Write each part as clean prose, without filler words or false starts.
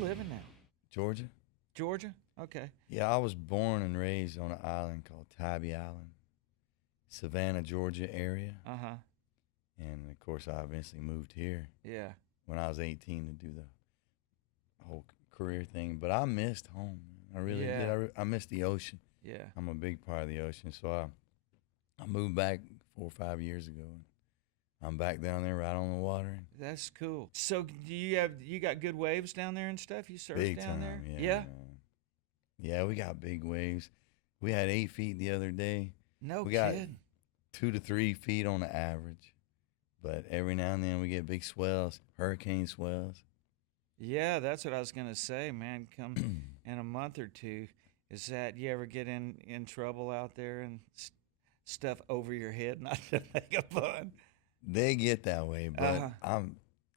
living now? Georgia. Georgia? Okay. Yeah, I was born and raised on an island called Tybee Island, Savannah, Georgia area. Uh-huh. And, of course, I eventually moved here Yeah. when I was 18 to do the whole career thing. But I missed home. I really did. Yeah. I missed the ocean. Yeah. I'm a big part of the ocean. So I moved back 4 or 5 years ago. And I'm back down there right on the water. That's cool. So do you got good waves down there and stuff? You surf Big down time, there? yeah. Yeah. Yeah, we got big waves. We had 8 feet the other day. No We got kidding. 2 to 3 feet on the average. But every now and then we get big swells, hurricane swells. Yeah, that's what I was gonna say, man. Come in a month or two. Is that you ever get in trouble out there and stuff over your head? Not to make a fun. They get that way, but Uh-huh.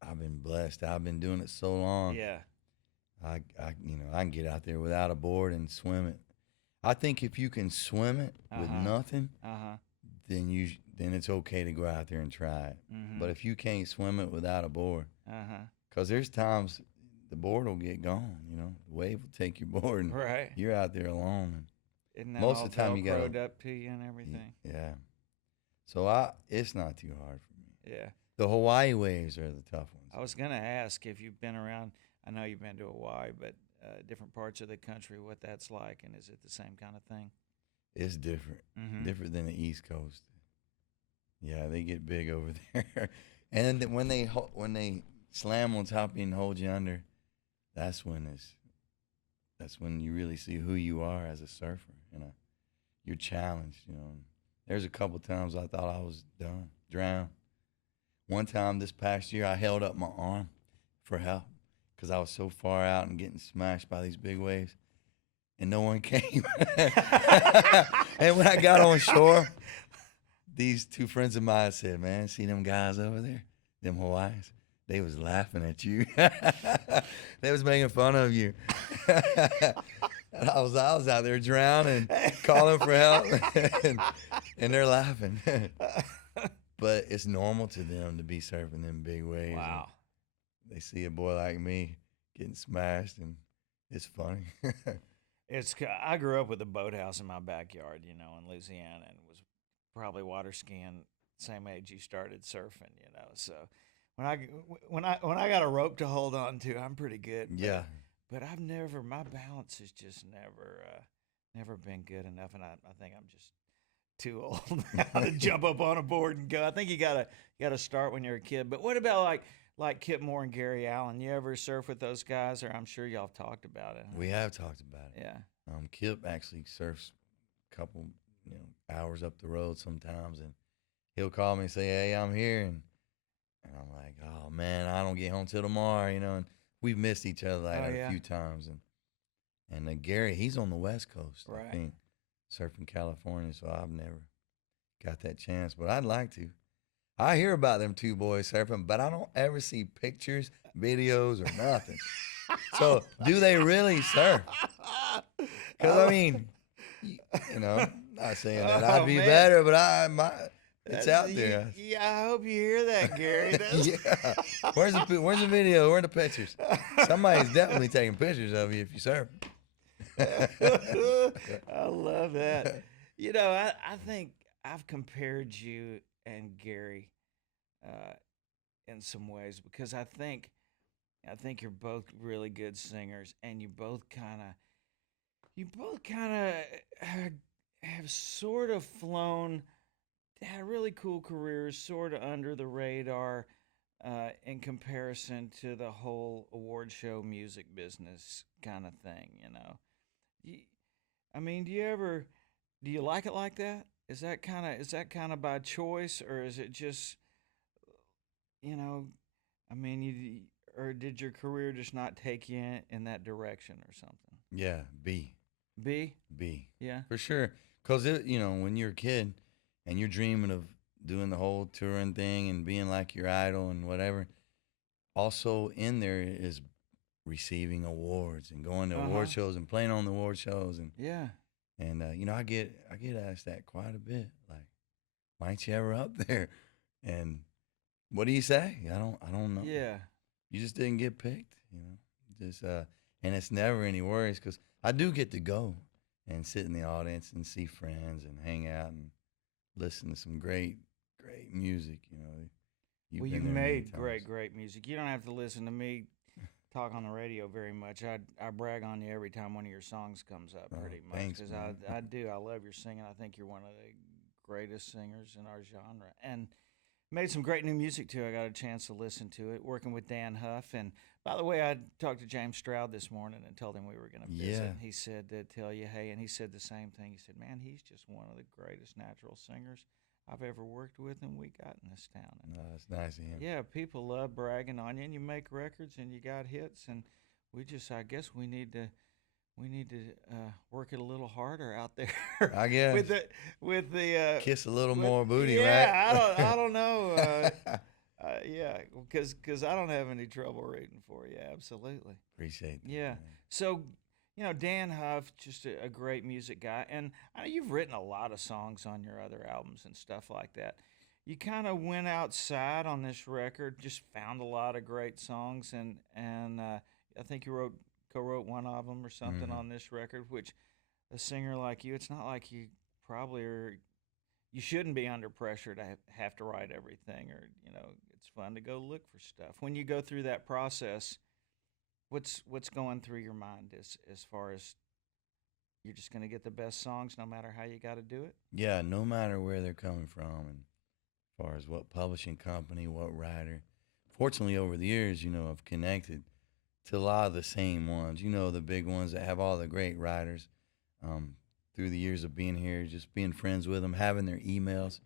I've been blessed. I've been doing it so long. Yeah. I can get out there without a board and swim it. I think if you can swim it with Uh-huh. nothing, Uh-huh. then it's okay to go out there and try it. Mm-hmm. But if you can't swim it without a board, Uh-huh. because there's times the board will get gone. The wave will take your board, and Right. you're out there alone. Isn't that Most all of the time you gotta- Velcroed up to you and everything? Yeah. So it's not too hard for me. Yeah. The Hawaii waves are the tough ones. I was gonna ask if you've been around. I know you've been to Hawaii, but different parts of the country, what that's like, and is it the same kind of thing? It's different. Mm-hmm. Different than the East Coast. Yeah, they get big over there. And then when they slam on top of you and hold you under, that's when you really see who you are as a surfer. You're challenged. There's a couple times I thought I was done, drowned. One time this past year, I held up my arm for help because I was so far out and getting smashed by these big waves, and no one came. And when I got on shore, these 2 friends of mine said, "Man, see them guys over there, them Hawaiians? They was laughing at you. They was making fun of you." And I was out there drowning, calling for help, and they're laughing. But it's normal to them to be surfing them big waves. Wow. They see a boy like me getting smashed, and it's funny. I grew up with a boathouse in my backyard, in Louisiana, and was probably water skiing same age you started surfing, So when I got a rope to hold on to, I'm pretty good. Yeah. But my balance has just never been good enough, and I think I'm just too old now to jump up on a board and go. I think you gotta start when you're a kid. But what about like Kip Moore and Gary Allen? You ever surf with those guys, or I'm sure y'all have talked about it. Huh? We have talked about it. Yeah. Kip actually surfs a couple, hours up the road sometimes, and he'll call me and say, "Hey, I'm here," and I'm like, "Oh man, I don't get home till tomorrow," and we've missed each other a few times, and Gary, he's on the West Coast, right. I think, surfing California, so I've never got that chance, but I'd like to. I hear about them 2 boys surfing, but I don't ever see pictures, videos, or nothing. So, do they really surf? Because, not saying that I'd be better, but it's out there. Yeah, I hope you hear that, Gary. Yeah. Where's the video? Where are the pictures? Somebody's definitely taking pictures of you if you surf. I love that. I think I've compared you and Gary in some ways because I think you're both really good singers, and you both kind of have sort of flown, had really cool careers, sort of under the radar in comparison to the whole award show music business kind of thing, do you like it like that? Is that kind of by choice, or is it just, or did your career just not take you in that direction or something? Yeah, B. Yeah. For sure. Because, when you're a kid and you're dreaming of doing the whole touring thing and being like your idol and whatever, also in there is receiving awards and going to award shows and playing on the award shows. And yeah. And, I get asked that quite a bit. Like, why ain't you ever up there? And what do you say? I don't know. Yeah. You just didn't get picked, just and it's never any worries because I do get to go and sit in the audience and see friends and hang out and listen to some great music. You know, Well, you've you been there many made times. great music. You don't have to listen to me talk on the radio very much. I brag on you every time one of your songs comes up, Oh, pretty much, thanks, because man. I do. I love your singing. I think you're one of the greatest singers in our genre, and made some great new music too. I got a chance to listen to it, working with Dan Huff. And by the way, I talked to James Stroud this morning and told him we were going to visit. Yeah, And he said to tell you, hey, and he said the same thing. He said, man, he's just one of the greatest natural singers I've ever worked with and we got in this town. And no, it's nice of him. yeah, people love bragging on you, and you make records and you got hits, and I guess we need to work it a little harder out there I guess with the kiss a little with, more booty, yeah, right? I don't know. Yeah, because I don't have any trouble reading for you. Absolutely. Appreciate that. Yeah. Man. So, Dan Huff, just a great music guy, and I know you've written a lot of songs on your other albums and stuff like that. You kind of went outside on this record, just found a lot of great songs, and I think you co-wrote one of them or something Mhm. on this record. Which a singer like you, it's not like you probably are. You shouldn't be under pressure to have to write everything, or it's fun to go look for stuff. When you go through that process, what's going through your mind as far as you're just going to get the best songs no matter how you got to do it? Yeah, no matter where they're coming from, and as far as what publishing company, what writer. Fortunately, over the years, I've connected to a lot of the same ones. The big ones that have all the great writers. Um, through the years of being here, just being friends with them, having their emails.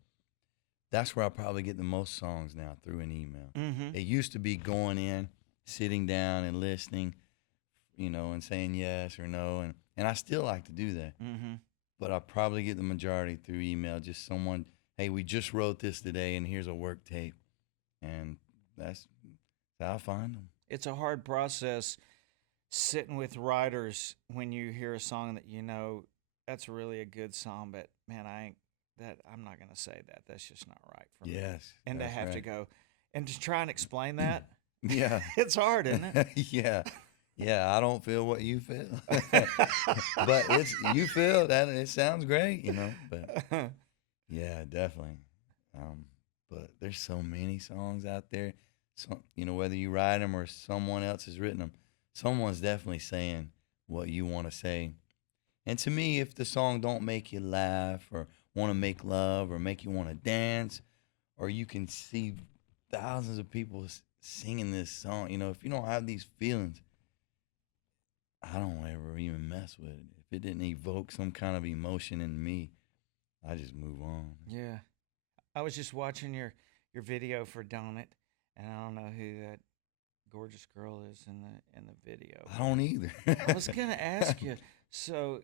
That's where I probably get the most songs now, through an email. Mm-hmm. It used to be going in, sitting down and listening, and saying yes or no, and I still like to do that. Mm-hmm. But I probably get the majority through email. Just someone, hey, we just wrote this today, and here's a work tape, and that's how I find them. It's a hard process sitting with writers when you hear a song that that's really a good song, but man, I'm not gonna say that. That's just not right for me. Yes, And to that's have to right. go and just try and explain that, Yeah, it's hard, isn't it? yeah, yeah. I don't feel what you feel, but you feel that it sounds great, But yeah, definitely. But there's so many songs out there. So, whether you write them or someone else has written them, someone's definitely saying what you want to say. And to me, if the song don't make you laugh or want to make love or make you want to dance, or you can see thousands of people singing this song, if you don't have these feelings, I don't ever even mess with it. If it didn't evoke some kind of emotion in me, I just move on. Yeah. I was just watching your video for Donut, and I don't know who that gorgeous girl is in the video. I don't either. I was gonna ask you. So,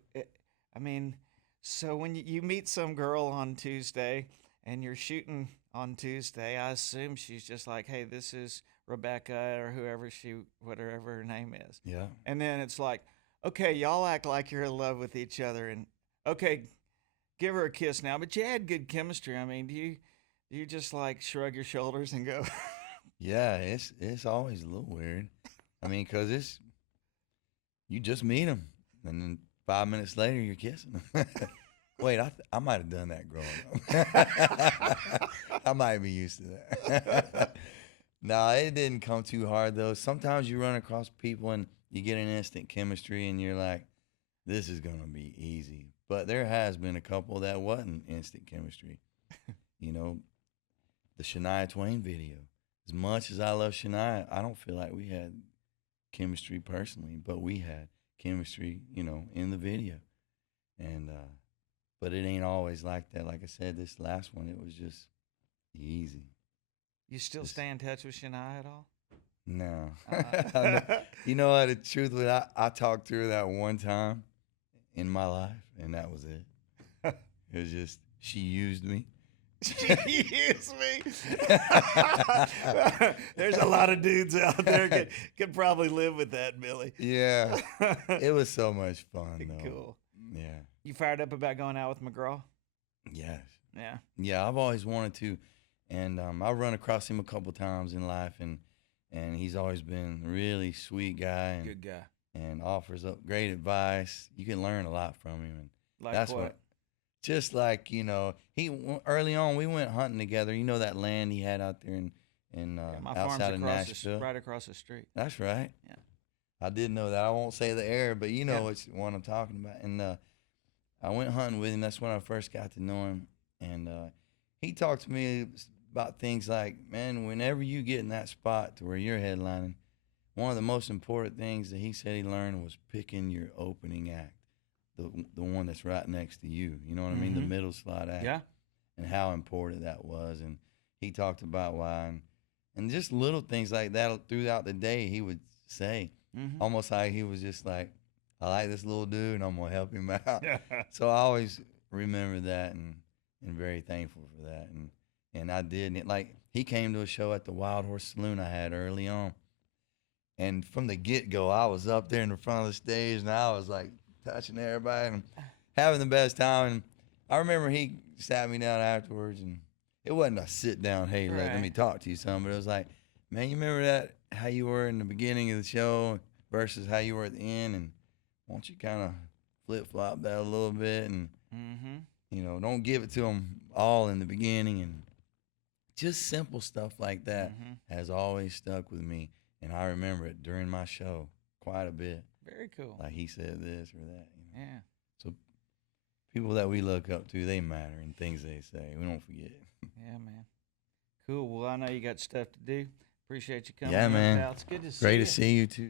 I mean, so when you meet some girl on Tuesday and you're shooting on Tuesday, I assume she's just like, "Hey, this is Rebecca or whatever her name is." Yeah. And then it's like, "Okay, y'all act like you're in love with each other, and okay, give her a kiss now." But you had good chemistry. I mean, do you just like shrug your shoulders and go? Yeah, it's always a little weird. I mean, 'cause you just meet them, and then 5 minutes later you're kissing them. Wait, I might have done that growing up. I might be used to that. No, it didn't come too hard though. Sometimes you run across people and you get an instant chemistry, and you're like, "This is gonna be easy." But there has been a couple that wasn't instant chemistry. You know, the Shania Twain video. As much as I love Shania, I don't feel like we had chemistry personally, but we had chemistry, in the video. And but it ain't always like that. Like I said, this last one, it was just easy. You still Just stay in touch with Shania at all? no. Uh, You know what? The truth was, I talked to her that one time in my life, and that was it. It was just she used me. She used me. There's a lot of dudes out there could probably live with that, Billy. Yeah, it was so much fun though. Cool. Yeah. You fired up about going out with McGraw? Yes. Yeah. Yeah, I've always wanted to, and I run across him a couple times in life, and and he's always been a really sweet guy and Good guy. offers up great advice. You can learn a lot from him, and Like that's what? just like early on we went hunting together. You know that land he had out there in Yeah, my outside farm's of across Nashville. right across the street. That's right. Yeah. I did know that. I won't say the area, but you know Yeah. which one I'm talking about. And I went hunting with him. That's when I first got to know him. And he talked to me about things like, man, whenever you get in that spot to where you're headlining, one of the most important things that he said he learned was picking your opening act, the one that's right next to you. You know what I mean? The Mhm. middle slot act. Yeah. And how important that was. And he talked about why. And just little things like that throughout the day he would say. Mhm. Almost like he was just like, I like this little dude and I'm going to help him out. Yeah. So I always remember that and very thankful for that. And I did. And like he came to a show at the Wild Horse Saloon I had early on. And from the get-go, I was up there in the front of the stage and I was like touching everybody and having the best time. And I remember he sat me down afterwards and it wasn't a sit down, hey, let me Right. talk to you son, but it was like, man, you remember that, how you were in the beginning of the show versus how you were at the end? And why don't you kind of flip-flop that a little bit and, Mhm. don't give it to them all in the beginning. And just simple stuff like that Mhm. has always stuck with me. And I remember it during my show quite a bit. Very cool. Like he said this or that. Yeah. So people that we look up to, they matter in things they say. We don't forget. Yeah, man. Cool. Well, I know you got stuff to do. Appreciate you coming Yeah, in, man. pal. It's good to see Great you. to see you too.